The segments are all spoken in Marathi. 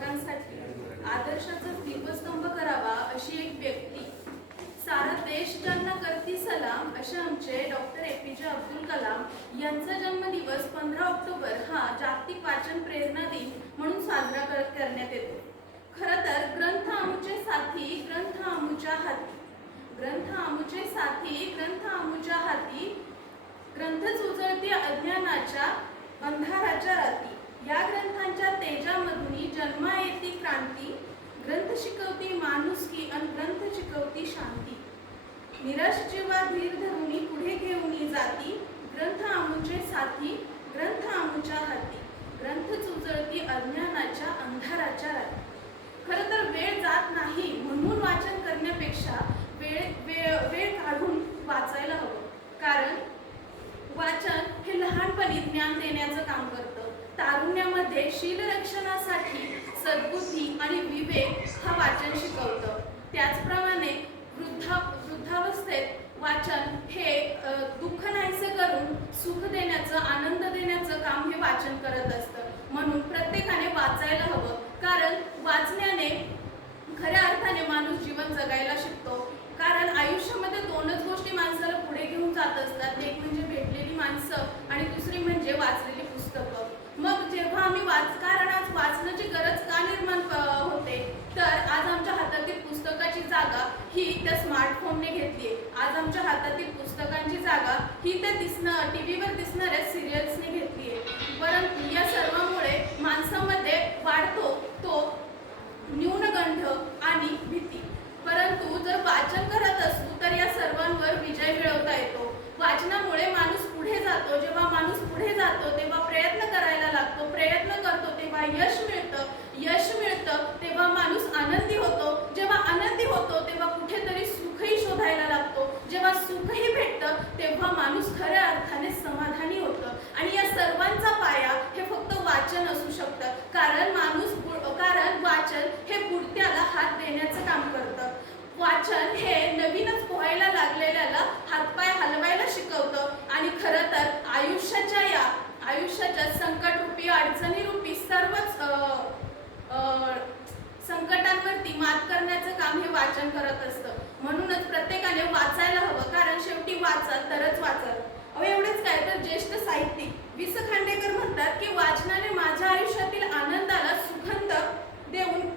युवकांसाठी आदर्शाचा दीपस्तंभ करावा अशी एक व्यक्ती, सारा देश ज्यांना करती सलाम असे आमचे डॉक्टर APJ अब्दुल कलाम यांचा जन्मदिवस 15 ऑक्टोबर हा जागतिक वाचन प्रेरणा दिन म्हणून साजरा करण्यात येतो. खरं तर ग्रंथ आमुचे साथी ग्रंथ आमुच्या हाती, ग्रंथ आमुचे साथी ग्रंथ आमुच्या हाती, ग्रंथच उजळती अज्ञानाच्या अंधाराच्या राती. या ग्रंथांच्या तेजामधून जन्मा येती क्रांती, ग्रंथ शिकवती माणुसकी आणि ग्रंथ शिकवती शांती. निराश जीवा धीर धरुनी पुढे घेऊन जाती, ग्रंथ आमुचे साथी ग्रंथ आमुच्या हाती, ग्रंथच उजळती अज्ञानाच्या अंधाराच्या राती. खरं तर वेळ जात नाही म्हणून वाचन करण्यापेक्षा वेळ काढून वाचायला हवं. कारण वाचन हे लहानपणी ज्ञान देण्याचं काम करतं. तारुण्यामध्ये शीलरक्षणासाठी सद्बुद्धी आणि विवेक हा वाचन शिकवतं. त्याचप्रमाणे वृद्धावस्थेत वाचन हे दुःख नाहीसे करून सुख देण्याचं, आनंद देण्याचं काम हे वाचन करत असतं. म्हणून प्रत्येकाने वाचायला हवं. कारण वाचण्याने खऱ्या अर्थाने माणूस जीवन जगायला शिकतो. कारण आयुष्यामध्ये दोनच गोष्टी माणसाला पुढे घेऊन जात असतात. एक म्हणजे भेटलेली माणसं आणि दुसरी म्हणजे वाचलेली पुस्तकं. मग जेव्हा आम्ही कारण आज वाचनाची गरज का निर्माण होते, तर आज आमच्या हातातील पुस्तकाची जागा ही त्या स्मार्टफोनने घेतली. आज आमच्या हातातील पुस्तकांची जागा ही त्या टीव्हीवर दिसणाऱ्या सिरियल्सने घेतली आहे. परंतु या सर्वांमुळे माणसामध्ये वाढतो तो न्यूनगंड आणि भीती. परंतु जर वाचन करत असू तर या सर्वांवर विजय मिळवता येतो. वाचनामुळे माणूस पुढे जातो. जेव्हा माणूस पुढे जातो तेव्हा प्रयत्न करायला लागतो. प्रयत्न करतो तेव्हा यश मिळतं. यश मिळतं तेव्हा माणूस आनंदी होतो. जेव्हा आनंदी होतो तेव्हा कुठेतरी सुखही शोधायला लागतो. जेव्हा सुखही भेटतं तेव्हा माणूस खऱ्या अर्थाने समाधानी होतं. आणि या सर्वांचा पाया हे फक्त वाचन असू शकतं. कारण वाचन हे पुढत्याला हात देण्याचं काम करतं. वाचन हे नवीनच पोहायला लागलेल्याला हातपाय हलवायला शिकवतं. आणि खरं तर आयुष्याच्या संकटरूपी, अडचणीरूपी सर्वच संकटांवरती मात करण्याचं काम हे वाचन करत असतं. म्हणूनच प्रत्येकाने वाचायला हवं. कारण शेवटी वाचाल तरच वाचाल. एवढेच काय तर ज्येष्ठ साहित्यिक वि. स. खांडेकर म्हणतात की वाचनाने माझ्या आयुष्यातील आनंदाला सुगंध देऊन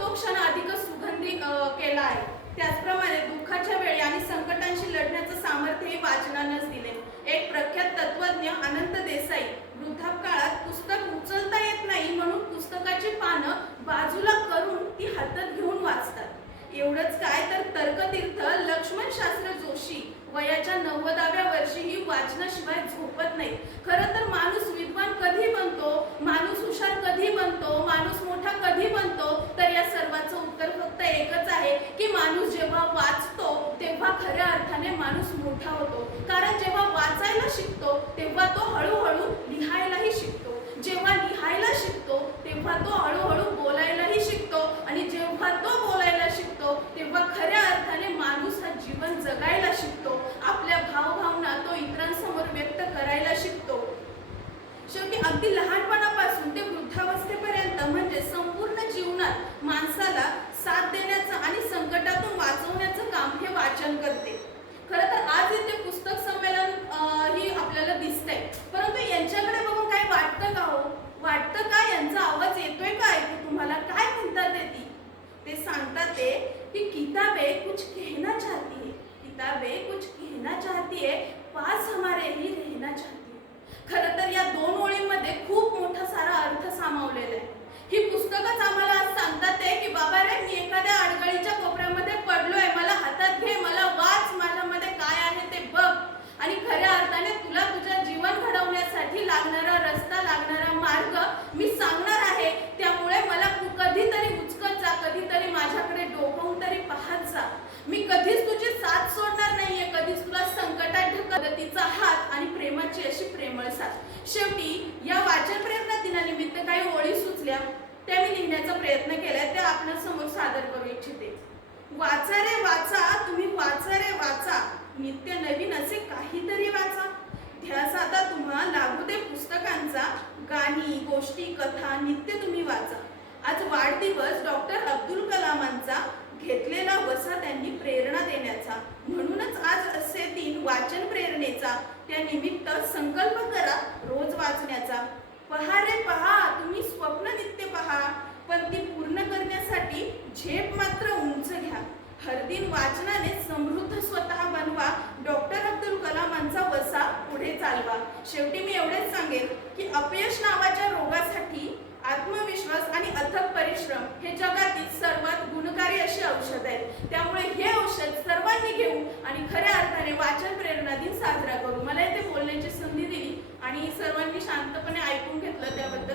तो क्षण अधिक सुगंधी केला आहे. त्याचप्रमाणे दुःखाच्या वेळी आणि संकटांशी लढण्याचं सामर्थ्यही वाचनानंच दिले. एक प्रख्यात तत्वज्ञ अनंत देसाई वृद्धापकाळात पुस्तक उचलता येत नाही म्हणून पुस्तकाची पानं बाजूला करून ती हातात घेऊन वाचतात. एवढंच काय तर तर्कतीर्थ लक्ष्मण शास्त्री जोशी वयाच्या 90व्या वर्षीही वाचनाशिवाय झोपत नाही. खरं तर माणूस विद्वान कधी बनतो, माणूस हुशार कधी बनतो, माणूस मोठा कधी बनतो, तर या सर्वाचं उत्तर फक्त एकच आहे की माणूस जेव्हा वाचतो तेव्हा खऱ्या अर्थाने माणूस मोठा होतो. कारण जेव्हा वाचायला शिकतो तेव्हा तो हळूहळू लिहायलाही शिकतो. जेव्हा लिहायला शिकतो तेव्हा तो हळूहळू बोलायलाही शिकतो. आणि जेव्हा तो बोलायला शिकतो तेव्हा खऱ्या अर्थाने माणूस हा जीवन जगायला शिकतो. आपल्या भावभावना तो इतरांसमोर व्यक्त करायला शिकतो. शेवटी अगदी लहानपणापासून ते वृद्धावस्थेपर्यंत म्हणजे संपूर्ण जीवनात माणसाला साथ देण्याचं आणि संकटातून वाचवण्याचं काम हे वाचन करते. खरं तर आज इथे पुस्तक संमेलन ही आपल्याला दिसतंय. परंतु यांच्याकडे बघून काय वाटतं का हो? वाटतं का? यांचा आवाज येतोय का ऐकू तुम्हाला? काय म्हणतात ते सांगतात की किताबें कुछ कहना चाहती है, किताबें कुछ कहना चाहती है, पास हमारे ही रहना चाहती है. खरं तर या दोन ओळींमध्ये खूप मोठा सारा अर्थ सामावलेला आहे. ही पुस्तकच आम्हाला आज सांगतात की बाबा रे, मी एखाद्या अडगळीच्या कोपऱ्यामध्ये पडलोय, मला हातात घे, मला वाच, माझ्यामध्ये काय आहे ते बघ. आणि खऱ्या अर्थाने तुला तुझ्या जीवन घडवण्यासाठी लागणारा रस्ता, लागणारा मार्ग मी सांगणार आहे. त्यामुळे मला कधीतरी उचकत जा, कधीतरी माझ्याकडे डोकावून तरी पाहत जा. मी कधीच तुझी साथ सोडणार नाहीये, कधीच तुला संकटात ढकलतीचा हात आणि प्रेमाची अशी प्रेमळ साथ. शेवटी या वाचन प्रेरणा दिनानिमित्त काही ओळी सुचल्या, त्या मी लिहिण्याचा प्रयत्न केलाय, त्या आपल्या समोर सादर करू इच्छिते. वाचा रे वाचा, तुम्ही वाचा रे वाचा, नित्य नवीन असे काहीतरी वाचा. ध्यास आता तुम्हा लागू दे पुस्तकांचा, गाणी, गोष्टी, कथा नित्य तुम्ही वाचा. आज घेतलेला वसा त्यांनी प्रेरणा देण्याचा. म्हणूनच आज असे दिन वाचन प्रेरणेचा. त्या निमित्त संकल्प करा रोज वाचण्याचा. पहा रे पहा, तुम्ही स्वप्न नित्य पहा, पण ती पूर्ण करण्यासाठी झेप मात्र उंच घ्या. हर दिन वाचनाने समृद्ध स्वतः बनवा. डॉक्टर अब्दुल कलामांचा वसा पुढे चालवा. शेवटी मी एवढेच सांगेन की अपयश नावाच्या रोगासाठी आत्मविश्वास आणि अथक परिश्रम हे जगातील सर्वात गुणकारी असे औषध आहे. त्यामुळे हे औषध सर्वांनी घेऊ आणि खऱ्या अर्थाने वाचन प्रेरणा दिन साजरा करू. मला इथे बोलण्याची संधी दिली आणि सर्वांनी शांतपणे ऐकून घेतलं त्याबद्दल